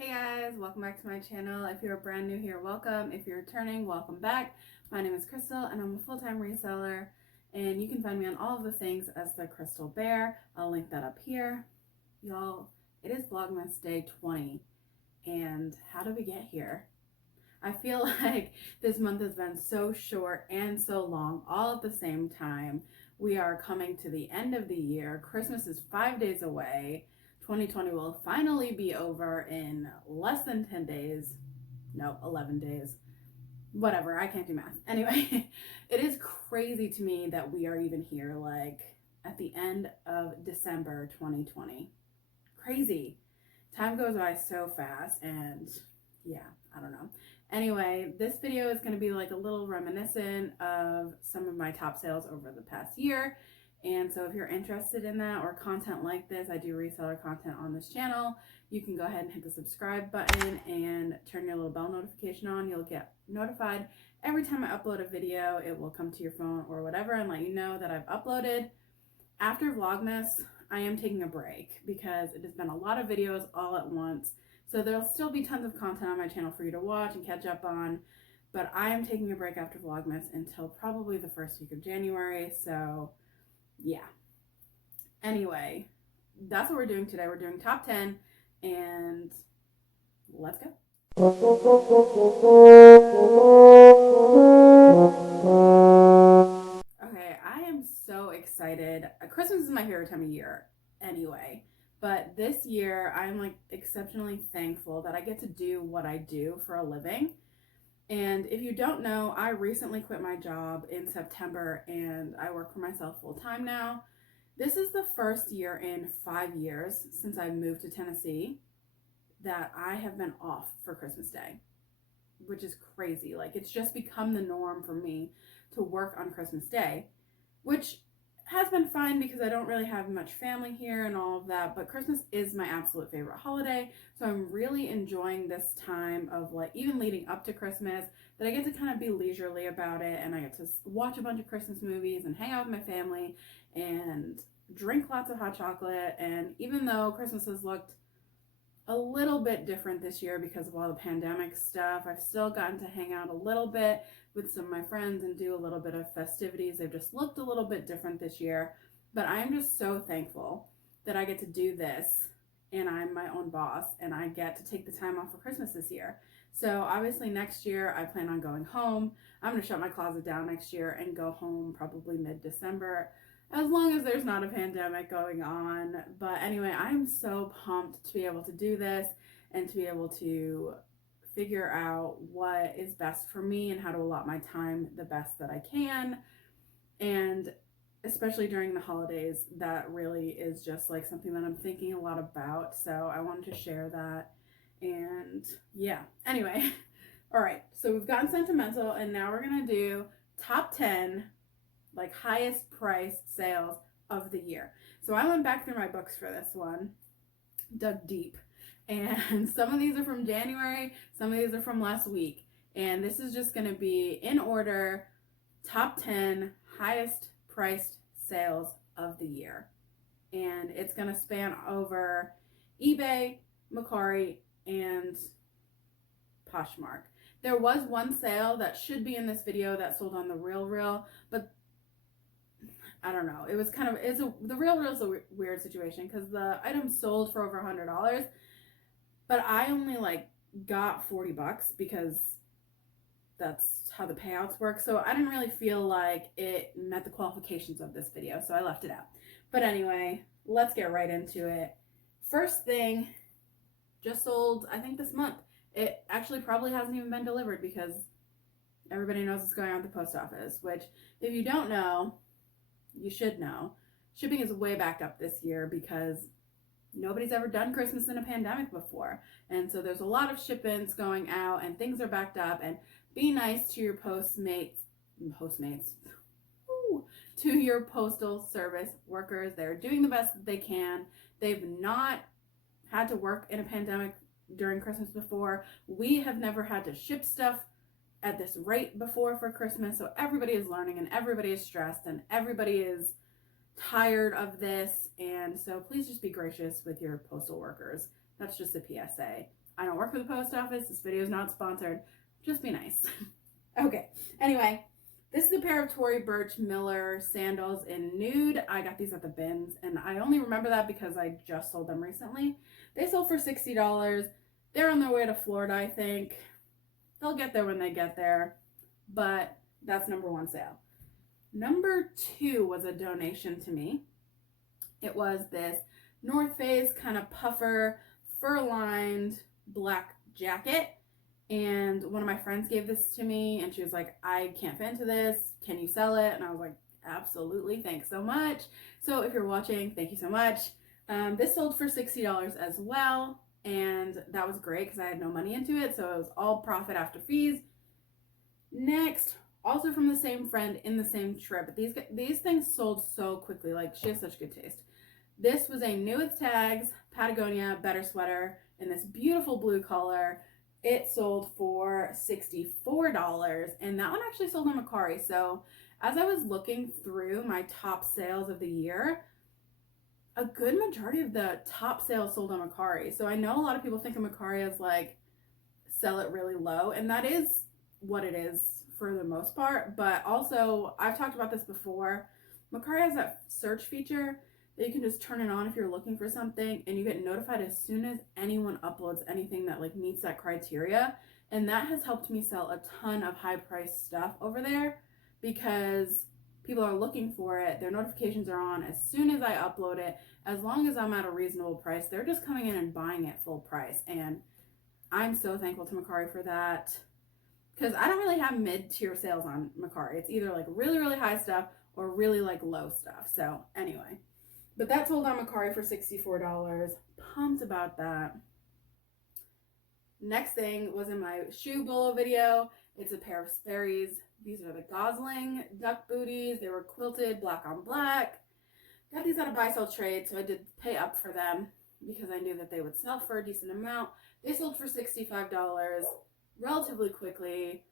Hey guys, welcome back to my channel. If you're brand new here, welcome. If you're returning, welcome back. My name is Crystal and I'm a full-time reseller, and you can find me on all of the things as the Crystal Bear. I'll link that up here. Y'all, it is Vlogmas day 20, and how did we get here? I feel like this month has been so short and so long all at the same time. We are coming to the end of the year. Christmas is 5 days away. 2020 will finally be over in less than 10 days. No, 11 days. Whatever, I can't do math. Anyway, it is crazy to me that we are even here, like at the end of December 2020. Crazy. Time goes by so fast, and yeah, I don't know. Anyway, this video is going to be like a little reminiscent of some of my top sales over the past year. And so if you're interested in that or content like this, I do reseller content on this channel. You can go ahead and hit the subscribe button and turn your little bell notification on. You'll get notified every time I upload a video. It will come to your phone or whatever and let you know that I've uploaded. After Vlogmas, I am taking a break because it has been a lot of videos all at once. So there'll still be tons of content on my channel for you to watch and catch up on. But I am taking a break after Vlogmas until probably the first week of January. So yeah. Anyway, that's what we're doing today. We're doing top 10 and let's go. Okay, I am so excited. Christmas is my favorite time of year anyway, but this year I'm like exceptionally thankful that I get to do what I do for a living. And if you don't know, I recently quit my job in September and I work for myself full time now. This is the first year in 5 years since I moved to Tennessee that I have been off for Christmas Day, which is crazy. Like, it's just become the norm for me to work on Christmas Day, which has been fine because I don't really have much family here and all of that, but Christmas is my absolute favorite holiday. So I'm really enjoying this time of, like, even leading up to Christmas, that I get to kind of be leisurely about it, and I get to watch a bunch of Christmas movies and hang out with my family and drink lots of hot chocolate. And even though Christmas has looked a little bit different this year because of all the pandemic stuff, I've still gotten to hang out a little bit with some of my friends and do a little bit of festivities. They've just looked a little bit different this year, but I'm just so thankful that I get to do this and I'm my own boss and I get to take the time off for Christmas this year. So obviously next year I plan on going home. I'm going to shut my closet down next year and go home probably mid-December, as long as there's not a pandemic going on. But anyway, I'm so pumped to be able to do this and to be able to figure out what is best for me and how to allot my time the best that I can. And especially during the holidays, that really is just like something that I'm thinking a lot about. So I wanted to share that. And yeah, anyway. All right, so we've gotten sentimental and now we're gonna do top 10 like highest priced sales of the year. So I went back through my books for this one, dug deep, and some of these are from January, some of these are from last week, and this is just going to be in order, top 10 highest priced sales of the year. And it's going to span over eBay, Mercari, and Poshmark. There was one sale that should be in this video that sold on the RealReal, but I don't know. It was kind of, the RealReal is a weird situation because the item sold for over $100, but I only like got $40 because that's how the payouts work. So I didn't really feel like it met the qualifications of this video, so I left it out. But anyway, let's get right into it. First thing, just sold, I think this month. It actually probably hasn't even been delivered because everybody knows it's going out the post office, which if you don't know, you should know. Shipping is way backed up this year because nobody's ever done Christmas in a pandemic before. And so there's a lot of shipments going out and things are backed up. And be nice to your Postmates, to your postal service workers. They're doing the best that they can. They've not had to work in a pandemic during Christmas before. We have never had to ship stuff at this rate before for Christmas, so everybody is learning and everybody is stressed and everybody is tired of this, and so please just be gracious with your postal workers. That's just a PSA. I don't work for the post office. This video is not sponsored. Just be nice. Okay. Anyway, this is a pair of Tory Burch Miller sandals in nude. I got these at the bins, and I only remember that because I just sold them recently. They sold for $60. They're on their way to Florida, I think. They'll get there when they get there, but that's number one sale. Number two was a donation to me. It was this North Face kind of puffer, fur-lined black jacket. And one of my friends gave this to me, and she was like, I can't fit into this. Can you sell it? And I was like, absolutely. Thanks so much. So if you're watching, thank you so much. This sold for $60 as well. And that was great because I had no money into it. So it was all profit after fees. Next, also from the same friend in the same trip. These things sold so quickly. Like, she has such good taste. This was a new with tags, Patagonia Better sweater in this beautiful blue color. It sold for $64, and that one actually sold on Mercari. So as I was looking through my top sales of the year, a good majority of the top sales sold on Mercari. So I know a lot of people think of Mercari as like sell it really low, and that is what it is for the most part. But also, I've talked about this before, Mercari has that search feature that you can just turn it on if you're looking for something, and you get notified as soon as anyone uploads anything that like meets that criteria. And that has helped me sell a ton of high priced stuff over there because people are looking for it. Their notifications are on as soon as I upload it. As long as I'm at a reasonable price, they're just coming in and buying it full price. And I'm so thankful to Mercari for that, because I don't really have mid-tier sales on Mercari. It's either like really, really high stuff or really like low stuff. So anyway, but that sold on Mercari for $64. Pumped about that. Next thing was in my shoe bolo video. It's a pair of Sperry's. These are the Gosling duck booties. They were quilted black on black. Got these at a buy sell trade, so I did pay up for them because I knew that they would sell for a decent amount. They sold for $65 relatively quickly.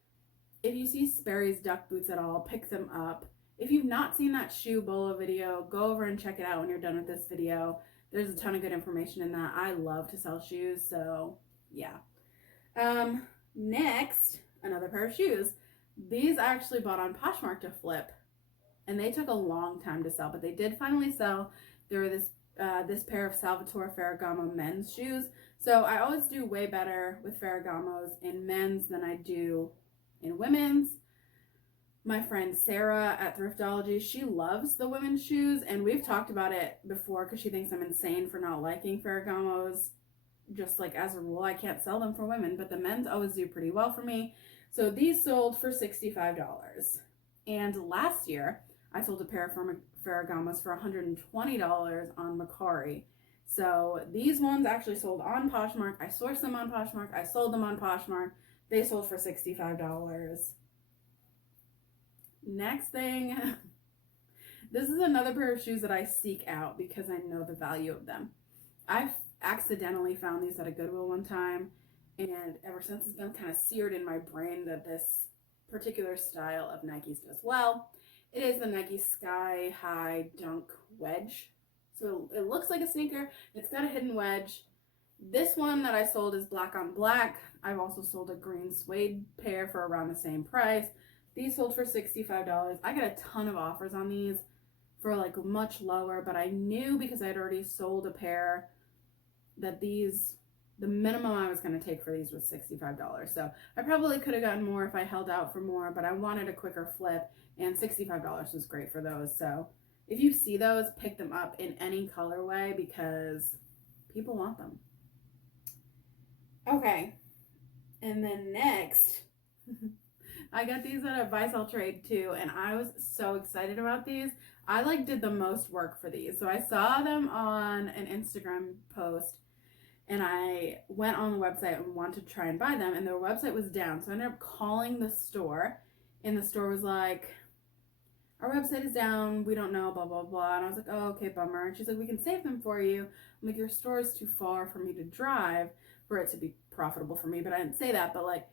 If you see Sperry's duck boots at all, pick them up. If you've not seen that shoe bolo video, go over and check it out when you're done with this video. There's a ton of good information in that. I love to sell shoes, so yeah. Next, another pair of shoes. These I actually bought on Poshmark to flip, and they took a long time to sell, but they did finally sell. There were this pair of Salvatore Ferragamo men's shoes. So I always do way better with Ferragamos in men's than I do in women's. My friend Sarah at Thriftology, she loves the women's shoes, and we've talked about it before because she thinks I'm insane for not liking Ferragamos. Just like as a rule, I can't sell them for women, but the men's always do pretty well for me. So these sold for $65. And last year, I sold a pair of Ferragamos for $120 on Mercari. So these ones actually sold on Poshmark. I sourced them on Poshmark. I sold them on Poshmark. They sold for $65. Next thing, this is another pair of shoes that I seek out because I know the value of them. I've accidentally found these at a Goodwill one time, and ever since it's been kind of seared in my brain that this particular style of Nikes does well. It is the Nike Sky High Dunk Wedge. So it looks like a sneaker. It's got a hidden wedge. This one that I sold is black on black. I've also sold a green suede pair for around the same price. These sold for $65. I got a ton of offers on these for like much lower, but I knew because I had already sold a pair that the minimum I was going to take for these was $65. So I probably could have gotten more if I held out for more, but I wanted a quicker flip, and $65 was great for those. So if you see those, pick them up in any colorway because people want them. Okay, and then next, I got these at a buy sell trade too, and I was so excited about these. I like did the most work for these. So I saw them on an Instagram post, and I went on the website and wanted to try and buy them, and their website was down. So I ended up calling the store, and the store was like, our website is down, we don't know, blah, blah, blah. And I was like, oh, okay, bummer. And she's like, we can save them for you. I'm like, your store is too far for me to drive for it to be profitable for me. But I didn't say that, but like,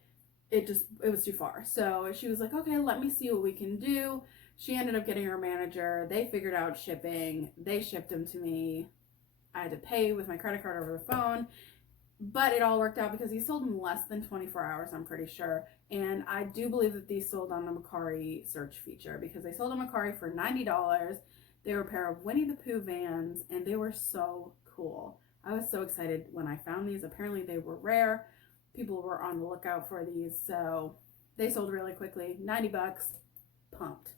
it was too far. So she was like, okay, let me see what we can do. She ended up getting her manager. They figured out shipping. They shipped them to me. I had to pay with my credit card over the phone. but it all worked out because these sold in less than 24 hours, I'm pretty sure. And I do believe that these sold on the Mercari search feature because they sold on Mercari for $90. They were a pair of Winnie the Pooh Vans, and they were so cool. I was so excited when I found these. Apparently they were rare. People were on the lookout for these, so they sold really quickly. 90 bucks. Pumped.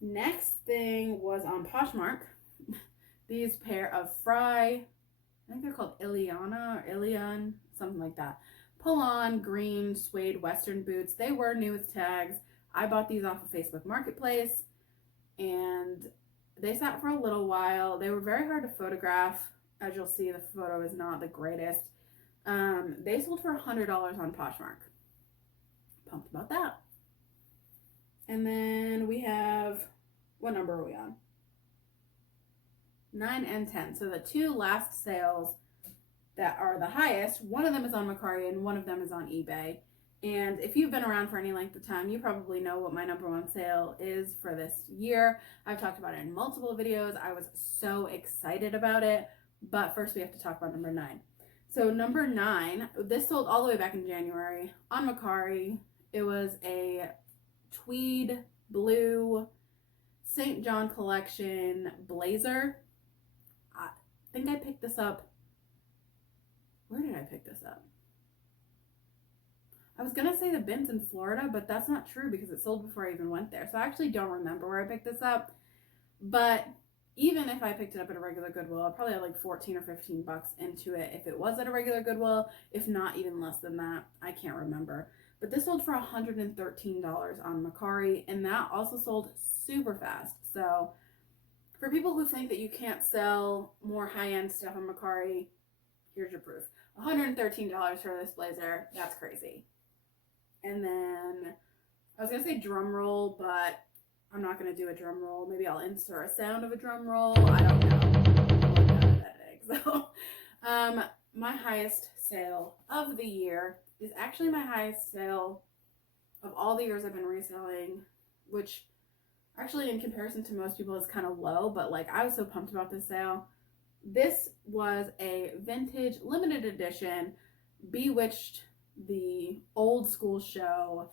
Next thing was on Poshmark. These pair of Fry, I think they're called Iliana or Ilion, something like that. Pull-on green suede Western boots. They were new with tags. I bought these off of Facebook Marketplace, and they sat for a little while. They were very hard to photograph. As you'll see, the photo is not the greatest. They sold for $100 on Poshmark. Pumped about that. And then we have, what number are we on? 9 and 10. So the two last sales that are the highest, one of them is on Mercari and one of them is on eBay. And if you've been around for any length of time, you probably know what my number one sale is for this year. I've talked about it in multiple videos. I was so excited about it. But first we have to talk about number 9. So number 9, this sold all the way back in January on Mercari. It was a tweed blue St. John collection blazer. I think I picked this up. Where did I pick this up? I was going to say the bins in Florida, but that's not true because it sold before I even went there. So I actually don't remember where I picked this up. But even if I picked it up at a regular Goodwill, I'd probably have like 14 or 15 bucks into it if it was at a regular Goodwill. If not, even less than that. I can't remember. But this sold for $113 on Mercari, and that also sold super fast. So for people who think that you can't sell more high-end stuff on Mercari, here's your proof. $113 for this blazer. That's crazy. And then I was going to say drum roll, but I'm not going to do a drum roll. Maybe I'll insert a sound of a drum roll. I don't know. I'm not good at editing. So my highest sale of the year is actually my highest sale of all the years I've been reselling, which actually in comparison to most people is kind of low, but like I was so pumped about this sale. This was a vintage limited edition Bewitched, the old school show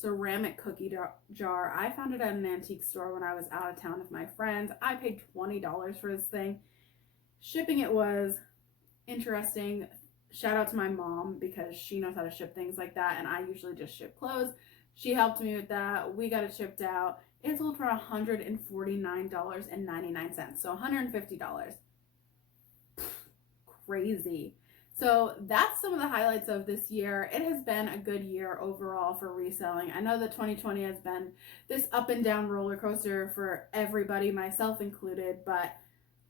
ceramic cookie jar. I found it at an antique store when I was out of town with my friends. I paid $20 for this thing. Shipping it was interesting. Shout out to my mom because she knows how to ship things like that, and I usually just ship clothes. She helped me with that. We got it shipped out. It sold for $149.99, so $150. Crazy. So that's some of the highlights of this year. It has been a good year overall for reselling. I know that 2020 has been this up and down roller coaster for everybody, myself included, but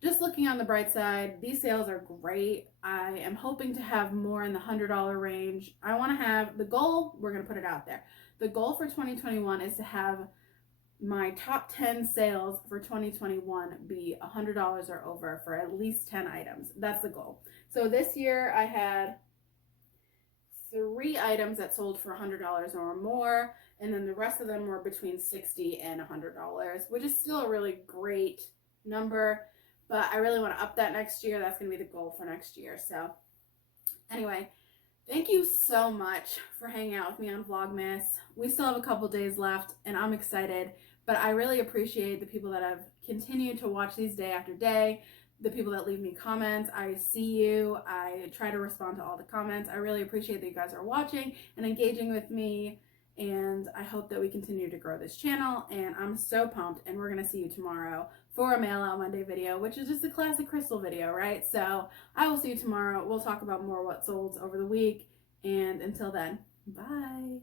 just looking on the bright side, these sales are great. I am hoping to have more in the $100 range. I want to have the goal, we're going to put it out there. The goal for 2021 is to have my top 10 sales for 2021 be $100 or over for at least 10 items. That's the goal. So this year I had 3 items that sold for $100 or more, and then the rest of them were between $60 and $100, which is still a really great number, but I really want to up that next year. That's going to be the goal for next year. So anyway, thank you so much for hanging out with me on Vlogmas. We still have a couple days left, and I'm excited, but I really appreciate the people that have continued to watch these day after day, the people that leave me comments. I see you. I try to respond to all the comments. I really appreciate that you guys are watching and engaging with me, and I hope that we continue to grow this channel, and I'm so pumped, and we're going to see you tomorrow for a Mail Out Monday video, which is just a classic crystal video, right? So I will see you tomorrow. We'll talk about more what sold over the week, and until then, bye.